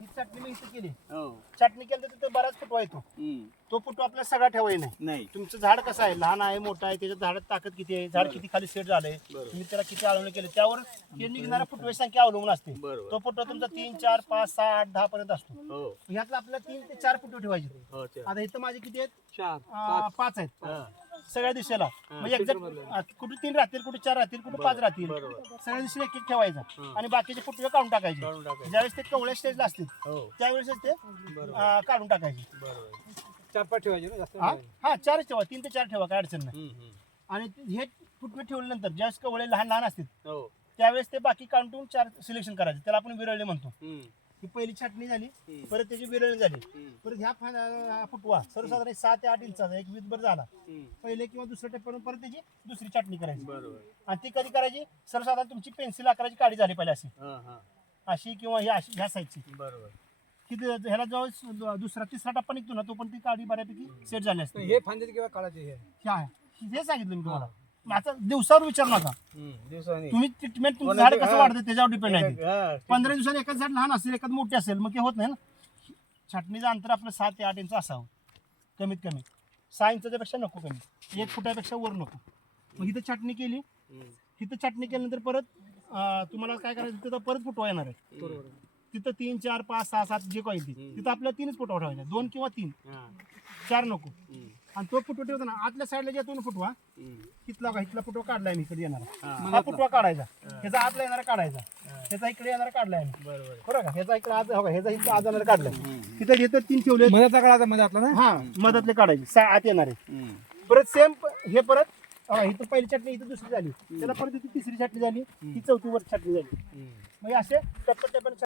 ही चटणी मी इथं केली. हो. चटणी केली तर तिथे बराच फुटवा येतो. तो फुटवा आपल्याला सगळा ठेवायचा नाही. नाही. तुमचं झाड कसं आहे? लहान आहे मोठं आहे त्याच्या झाडात ताकद किती आहे? झाड किती खाली सेट झालंय. तुम्ही त्याला किती आळवणी केले? त्यावर निघणारा फुटव्याची संख्या अवलंबून असते. तो फुटवा तुमचा तीन चार पाच सहा आठ दहा पर्यंत असतो. हो. ह्यातला आपल्याला तीन ते चार फुटवे ठेवायचे. हो आता इथं माझे किती आहेत? पाच. आहेत. सगळ्या दिशेला. म्हणजे एक्झॅक्ट कुठे तीन राहतील कुठे चार राहतील कुठे पाच राहतील. सगळ्या दिशेला एक एक ठेवायचा. आणि बाकीचे फुटवे काढून टाकायचे. ज्यावेळेस ते कवळ्या स्टेजला असतील हो. त्यावेळेस ते काढून टाकायचे. चार पाच ठेवायचे हा? हा चारच ठेवा. तीन ते चार ठेवा काय अडचण नाही. आणि हे फुटवे ठेवल्यानंतर ज्यावेळेस कवळे लहान लहान असतील हो. त्यावेळेस ते बाकी काढून ठेवून चार सिलेक्शन करायचे. त्याला आपण विरळले म्हणतो. ही पहिली छाटणी झाली. परत त्याची विरळणी झाली. परत ह्या फा- फुटवा सर्वसाधारण सहा ते आठ इंचाचा एक वीसभर झाला. पहिले किंवा दुसऱ्या टप्प्यावर परत त्याची दुसरी छाटणी करायची. बरोबर. आणि ती कधी करायची? सर्वसाधारण तुमची पेन्सिल आकाराची काडी झाली पाहिजे अशी. हा हा. अशी किंवा ही अशी ह्या साईजची बरोबर. की ह्याला जेव्हा दुसरा तिसरा टप्पा निघतो ना तो पण ती काडी बऱ्यापैकी सेट झाली असते. हे फांद्याचे किंवा काळाचे हे? आहे. हे सांगितलं मी तुम्हाला. आता दिवसावर विचार नका. दिवसांनी. तुम्ही ट्रीटमेंट तुमचं कोणाची- झाड कसं. वाढतं त्याच्यावर डिपेंड आहे ते. पंधरा दिवसांनी एखाद झाड लहान असेल एखाद मोठे असेल मग ते होत नाही ना. छाटणीचं अंतर आपलं सात ते आठ इंच असावं. कमीत कमी. सहा इंचाच्या पेक्षा नको कमी. एक फुटापेक्षा वर नको. मग इथं छाटणी केली. तिथं छाटणी केल्यानंतर परत अं, तुम्हाला काय करायचं तिथं परत फुटवा येणार आहे. बरोबर तिथं तीन चार पाच सहा सात जे काही ती. तिथं आपल्याला तीनच फुटवा ठेवायचा दोन किंवा तीन. हा, चार नको. आणि तो फुटवा ठेवताना आतल्या साईडला जे दोन फुटवा. तिथला का इथला फुटवा काढलाय मी इकडे येणार. हा. फुटवा काढायचा. ह्याचा आतला येणारा काढायचा. ह्याचा इकडे येणारा काढलाय मी. बरोबर. का? ह्याचा इकडे आज हो ह्याचा इकडे आज येणारा काढलाय. तिथे घेतं तीन ठेवले मधाचा काळाचा मधातला ना? हा मधातले काढायचे. आत येणारे. हम्म. परत सेम हे परत हा, इथं पहिली चटणी इथं दुसरी झाली. त्याला परत इथे तिसरी चटणी झाली. ही चौथी वर चटणी झाली. म्हणजे असे टप्प्याटप्प्याने